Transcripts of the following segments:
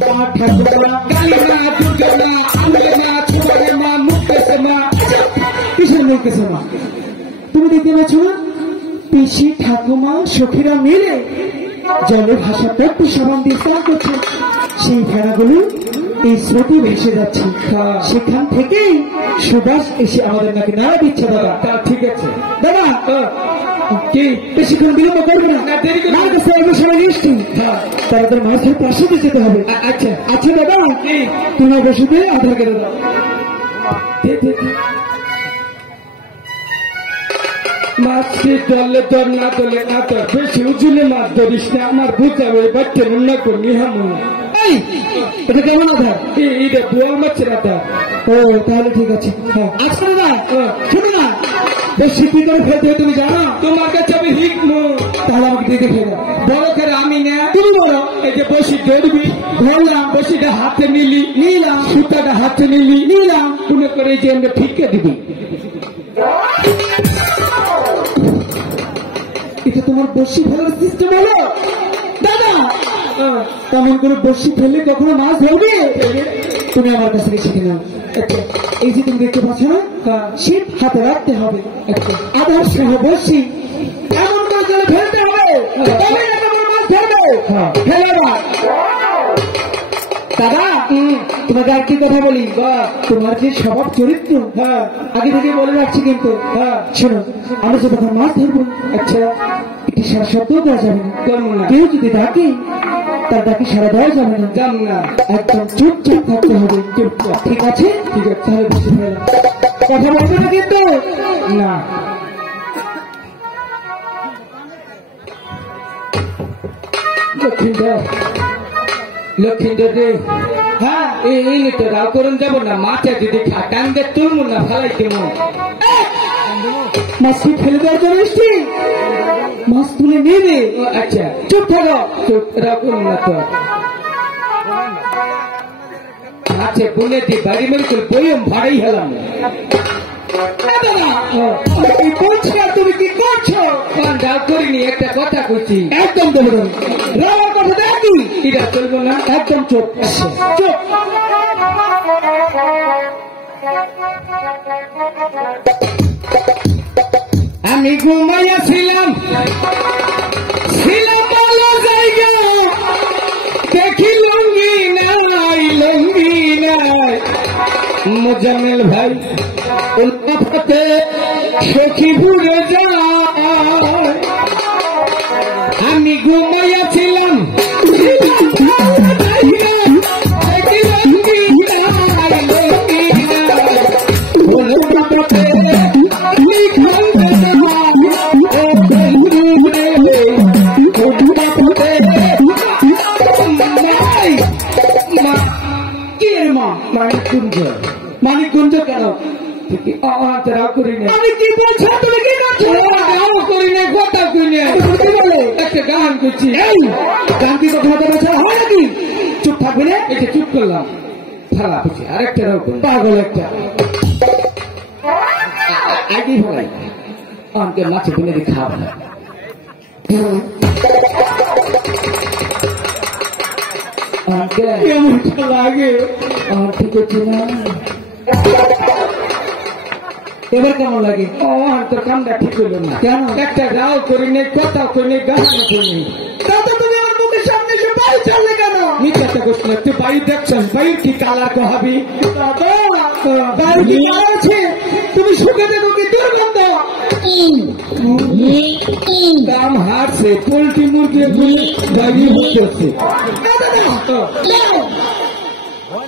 ঠাকুমা কালী মা দুর্গা মা আম্বে মা ছোবারে মা মুক্তেছে মা কিসের মুক্তেছে মা তুমি দেখতে পাচ্ছ না পিসি ঠাকুমা সখীরা মিলে জলে ভাসা পেট্টু সাবান দিয়ে স্নান করছে সেই ভেড়াগুলো এই স্রোতে ভেসে যাচ্ছে সেখান থেকেই সুবাস এসে আমাদের নাকি নাড়া দিচ্ছে দাদা তা ঠিক আছে দাদা কি বেশিক্ষণ বিলম্ব করবে না তাদের মাছের পাশে যেতে হবে আচ্ছা আচ্ছা দাদা তোমার বসে আধার কেটে দাও মাছকে ধরলে ধর না ধরলে না ধর বেশি উজুলে মাছ ধরিস না আমার বুঝাবে বাচ্চা রান্না করবি হামু এটা কেমন আধার এটা বোয়াল মাছের আধার ও তাহলে ঠিক আছে আচ্ছা দাদা শুনো না বেশি কি করে ফেলতে হয় তুমি জানো তোমার কাছে আমি হিকমু তাহলে আমাকে দিয়ে দেখে দাও বড় করে আমি না তুমি বড় এই যে বসি ধরবি ধরলাম বসিটা হাতে নিলাম সুতাটা হাতে নিলাম মনে করে যে আমরা ঠিককে দিবি এটা তোমার বসি ফেলার সিস্টেম হলো দাদা তেমন করে বসি ফেললে কখনো মাছ ধরবে তুমি আমার কাছ থেকে শিখে নাও এই যে তুমি দেখতে পাচ্ছ না শীত হাতে রাখতে হবে আধার সহ বসি এমন করে জলে ফেলতে হবে তবে না তোমার মাছ ধরবে ফেলে দাদা তোমাকে আর কি কথা বলি তোমার যে স্বভাব চরিত্র আগে থেকে বলে রাখছি কিন্তু শোনো আমরা যখন মাছ ধরবো আচ্ছা একটি সারা শব্দ দেওয়া যাবে না কেউ যদি ডাকে তার ডাকে সারা দেওয়া যাবে না জানো না একদম চুপচাপ থাকতে হবে চুপচাপ ঠিক আছে ঠিক আছে তাহলে বুঝতে পারলাম কথা বলবে না কিন্তু না লক্ষ্মীন্দর রে হ্যাঁ এই তো রাও করুন যাব না মাঠে যদি টাঙ্গে তুলবো না ফালাই কেমন মাছটি ফেলে দেওয়ার জন্য এসছি মাছ তুলে নেবে আচ্ছা চুপ থাকো চুপ রাও করুন না তো মাছে বলে দি বাড়ি মেরে বইম ভাড়াই হেলাম বলছি আর তুমি কি করছো রাও করিনি একটা কথা কইছি একদম বলে দেবো রাওয়ার কথা দেখি এটা চলবো না একদম চুপ চুপ আমি ঘুমাইয়াছিলাম ভালো জায়গা দেখি লঙ্গি নাই মোজাম্মেল ভাই উল্লাফতে সখী ঘুরে যায় আমি ঘুমাইয়াছিলাম মানিকগঞ্জ কেন আমি কি বলছো তুমি কি করছো করিনি কথা করিনি একটা গান করছি গান কি কথা বলছো হয় নাকি চুপ থাকবে না এটা চুপ করলাম থালা বুঝছি আরেকটা রাও পাগল একটা আগে ভাই আমাকে মাছে বলে দিয়ে খাবো না কেমনটা লাগে আমার ঠিক হচ্ছে না এবার কেমন লাগে আর তোর কামটা ঠিক হলো না কেন একটা রাও করি নেই কথা করি নেই গান করি নেই দাদা তুমি আমার মুখের সামনে এসে বাড়ি চললে কেন মিথ্যাটা করছি না তুই বাড়ি দেখছিস বাড়ির কি কালার কহাবি দাদা বাড়ি কি কালার আছে তুমি শুকে দেখো কি দুর্গন্ধ দাম হারছে পোল্ট্রি মুরগি গাড়ি হচ্ছে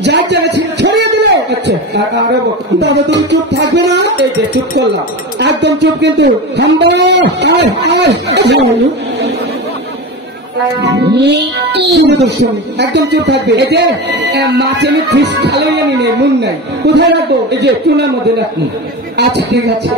যার যারা ছড়িয়ে দিল আচ্ছা দাদা তুমি চুপ থাকবে না এই যে চুপ করলাম একদম চুপ কিন্তু একদম চুপ থাকবে এই যে মাছ আমি ফিস খালোই আনি নেই মন নাই কোথায় রাখবো এই যে চুনার মধ্যে রাখবো আচ্ছা ঠিক আছে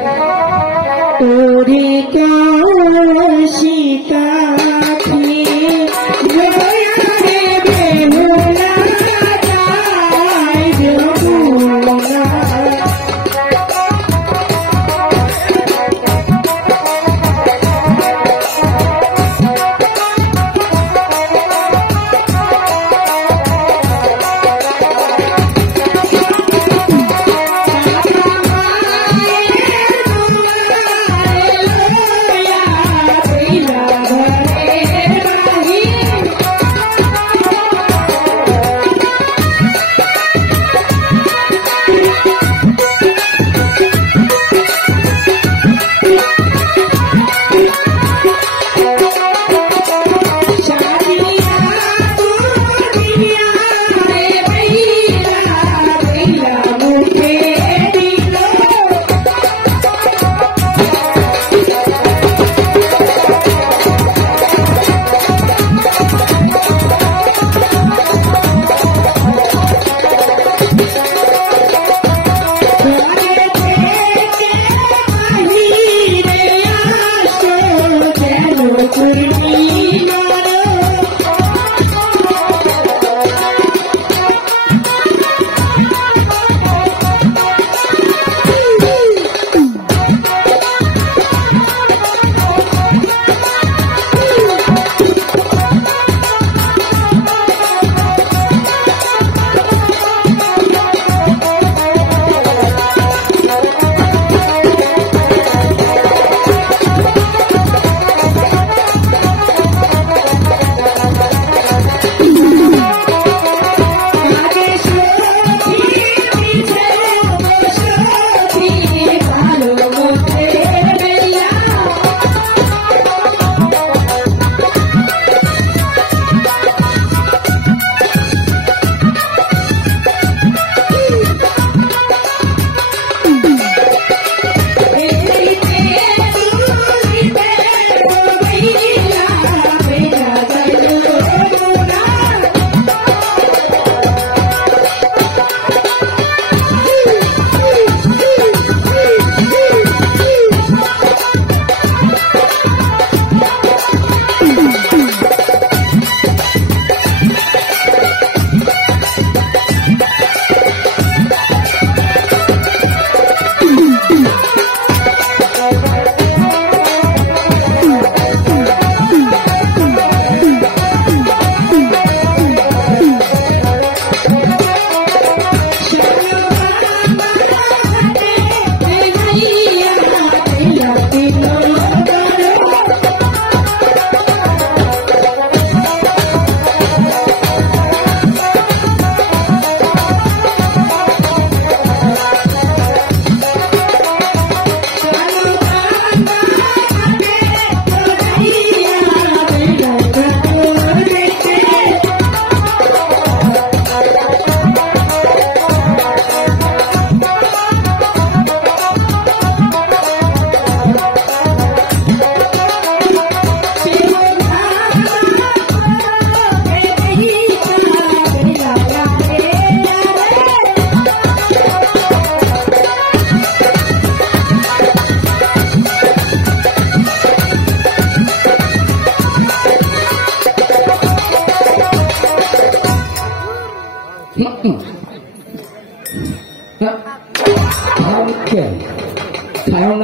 খাও না